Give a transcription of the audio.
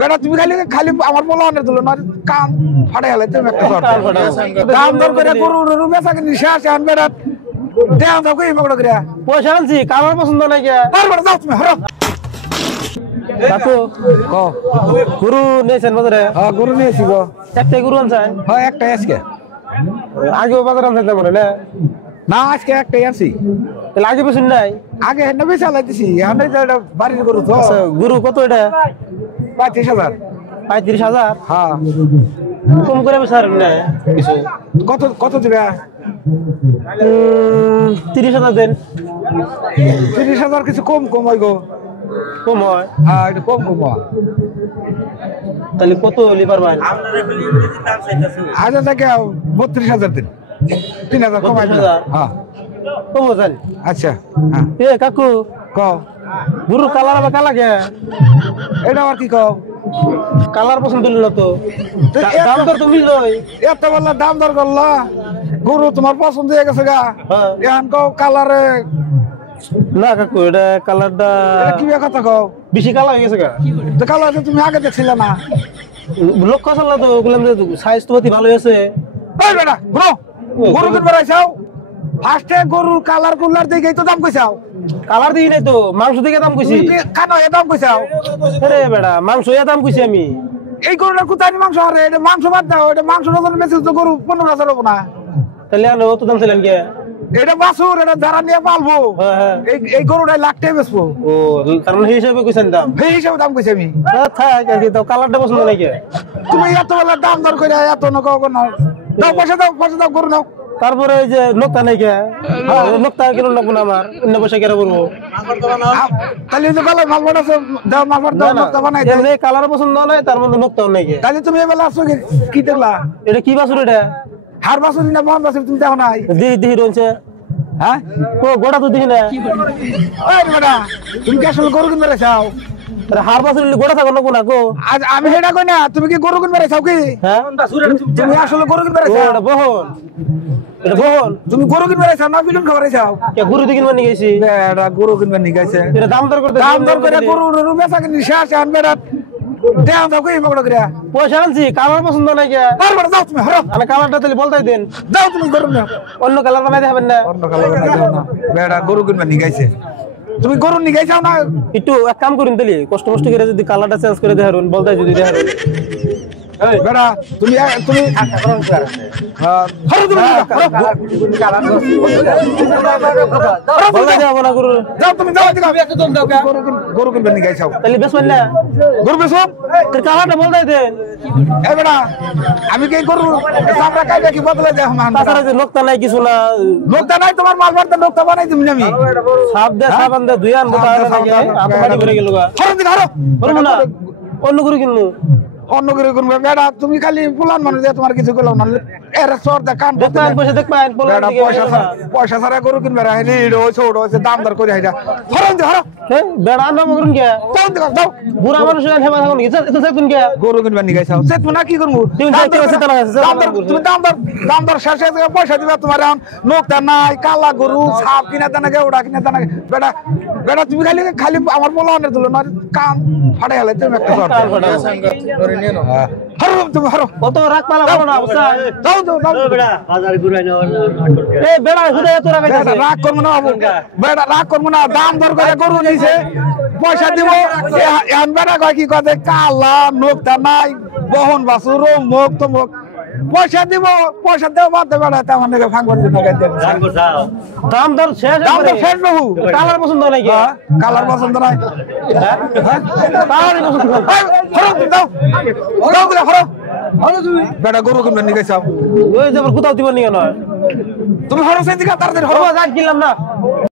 বেটা তুমি খালি খালি আমার বলা অনেক তুলো না কান ফাটে গেলে তুমি একটা দাম দর করে গরু বেচা কিনি শেষ আন বেটা দেন দাও কই পকড় করে পয়সা আনছি কালার পছন্দ নাই কে তারপরে যাও তুমি হরো কাকু ক গরু নিয়েছেন বাজারে হ্যাঁ গরু নিয়েছি গো একটাই গরু আনছেন হ্যাঁ একটাই আজকে আগেও বাজারে আনছেন মনে না না আজকে একটাই আনছি তাহলে আগে পছন্দ নাই আগে হেন বেশি আলাইতেছি এখন বাড়ির গরু তো গরু কত এটা 35,000 35,000 হ্যাঁ কম করে বেচার না কিছু কত কত দিবে 30,000 দেন 30,000 কিছু কম কম হয় গো কম হয় হ্যাঁ এটা কম কম হয় তাহলে কত হলি পারবেন আচ্ছা থেকে 32,000 দিন 3,000 কমাই দিন 32,000 হ্যাঁ কম জানি আচ্ছা হ্যাঁ এ কাকু ক গরু কালার আবার কালা কে এটা আর কি কও কালার পছন্দ হইল না তো দাম দর তুমি লই এত বললা দাম দর করলা গরু তোমার পছন্দ হয়ে গেছে গা হ্যাঁ। এখন কও কালারে না কাকু এটা কালারটা কি কথা কও বেশি কালা হয়ে গেছে গা তো কালার তুমি আগে দেখছিলে না লক্ষ্য আসল না তো বললাম যে সাইজ তো অতি ভালো হয়েছে ওই বেটা ব্রো গরু কিনবে রাইছাও ফার্স্টে গরুর কালার কুলার দেখেই তো দাম কইছাও কালার দিই নাই তো মাংস দিকে দাম কইছি কেন এ দাম কইছাও আরে বেটা মাংস এর দাম কইছি আমি এই গরুটার কোথায় মাংস আরে এটা মাংস বাদ দাও এটা মাংস ওজন বেশি তো গরু 15,000 হবে না তাহলে আনো অত দাম ছিলেন কে এটা বাছুর এটা যারা নিয়ে পালবো হ্যাঁ হ্যাঁ এই গরুটাই লাখ টাকা বেচবো ও তার মানে সেই হিসাবে কইছেন দাম সেই হিসাবে দাম কইছি আমি থাক আর কি তো কালারটা পছন্দ নাই কে তুমি এত বেলা দাম দর করে এত নকো না দাও পয়সা দাও গরু নাও তারপরে ওই যে নোকতা নাই কে নোকতা কিলো লাগবো না আমার অন্য পয়সা কেন করবো তাহলে যে বেলা মাল বাড়াছে দাও মাল বাড় দাও নকটা বানাই দাও এমনি কালার পছন্দ নাই তার মধ্যে নোকতাও নাই কে তাহলে তুমি এবেলা আসছো কি দেখলা এটা কি বাছুর এটা হার বাছুর না বন বাছুর তুমি দেখো নাই দিহি দিহি রয়েছে হ্যাঁ ও গোটা তো দিহি না ওই বেটা তুমি কি আসলে গরু কিনবে রাইছাও হার বাছুর গোটা থাকো না কোনা কো আজ আমি হেডা কই না তুমি কি গরু কিনবে রাইছাও কি হ্যাঁ তুমি আসলে গরু কিনবে ও রাইছাও এটা বহন এটা বহন তুমি গরু কিনবে রাইছাও না বিলুন খাবার রাইছাও কে গরু দিকে নিয়ে গেছি বেটা গরু কিনবে নি গাইছে এটা দাম দর করতে দাম দর করে গরু বেচা কিনি শেষ আন বেটা দেন দাও কই পকড় করে পয়সা আনছি কালার পছন্দ নাই কে তারপরে যাও তুমি হরো আমি কালারটা তাহলে বলতাই দেন যাও তুমি গরু নাও অন্য কালার বানাই দেখাবেন না অন্য কালার বানাই দাও না বেটা গরু কিনবে নি গাইছে তুমি গরু নি গাইছাও না একটু এক কাম করুন তাহলে কষ্ট কষ্ট করে যদি কালারটা চেঞ্জ করে দেখারুন বলতাই যদি দেখারুন বেটা তুমি তুমি হরো তুমি বলতাই দেবো না গরু যাও তুমি যাও গরু কিনবে নি গাইছাও তাহলে বেসবেন না গরু বেচো তোর কালারটা বলতাই দেন এই বেটা আমি কি গরু চামড়া কাইটা কি বদলে যাও মান তাছাড়া যে লোকটা নাই কিছু না লোকটা নাই তোমার মাল বাড়তে লোকটা বানাই দিমু আমি সাপ দে সাবান দে দুই আনবো তাহলে নাকি আতমারি করে গেল গা হরো দিকে হরো বলবো না অন্য গরু কিনবো অন্য করে কোন বেটা তুমি খালি ফুলান মানুষ যে তোমার কিছু করলাম না এর সর দা কান দেখবেন পয়সা দেখবেন বেটা পয়সা ছাড়া গরু কিনবে রা হেনি ও ছোট হইছে দাম দর করে হাইটা হরো দিকে হরো বেড়া আনবো করুন কে যাও দিকে যাও বুড়া মানুষ হেবা থাকুন এটা সেতুন কে গরু কিনবে নি গাইছাও সে তুমি না কি করমু তুমি যাইতে আছে তারা তুমি দাম দর শেষে পয়সা দিবা তোমার এখন নোকটা নাই কালা গরু সাপ কিনা দানা গে ওটা কিনা দানা বেটা বেটা তুমি খালি খালি আমার বলা অনেক তুলো না কান ফাটে গেলে তুমি একটা হরো তুমি হরো কত রাখ পালা বলো না বুঝছা যাও যাও যাও বেড়া বাজারে ঘুরে নেওয়া এই বেড়া হুদে এত রাখ বেটা রাগ করবো না বাবু বেটা রাগ করবো না দাম দর করে গরু নিছে পয়সা দিব এখন বেটা কয় কি কথা কালা নোকটা নাই বহন বাসুর মুখ তো মুখ পয়সা দিব পয়সা দেওয়া বাদ দেবে বেটা তেমন নাকি ফাঁক করে দিবে দাম দর শেষ দাম তো শেষ নহু কালার পছন্দ নাই কি কালার পছন্দ নাই কালার পছন্দ হরো দাও দাও দিলে হরো বেটা গরু কিনবে নিয়ে গেছাও ওই যে কোথাও দিবেন নি কেন তুমি হরো সেই দিকে তাড়াতাড়ি হরো গাছ কিনলাম না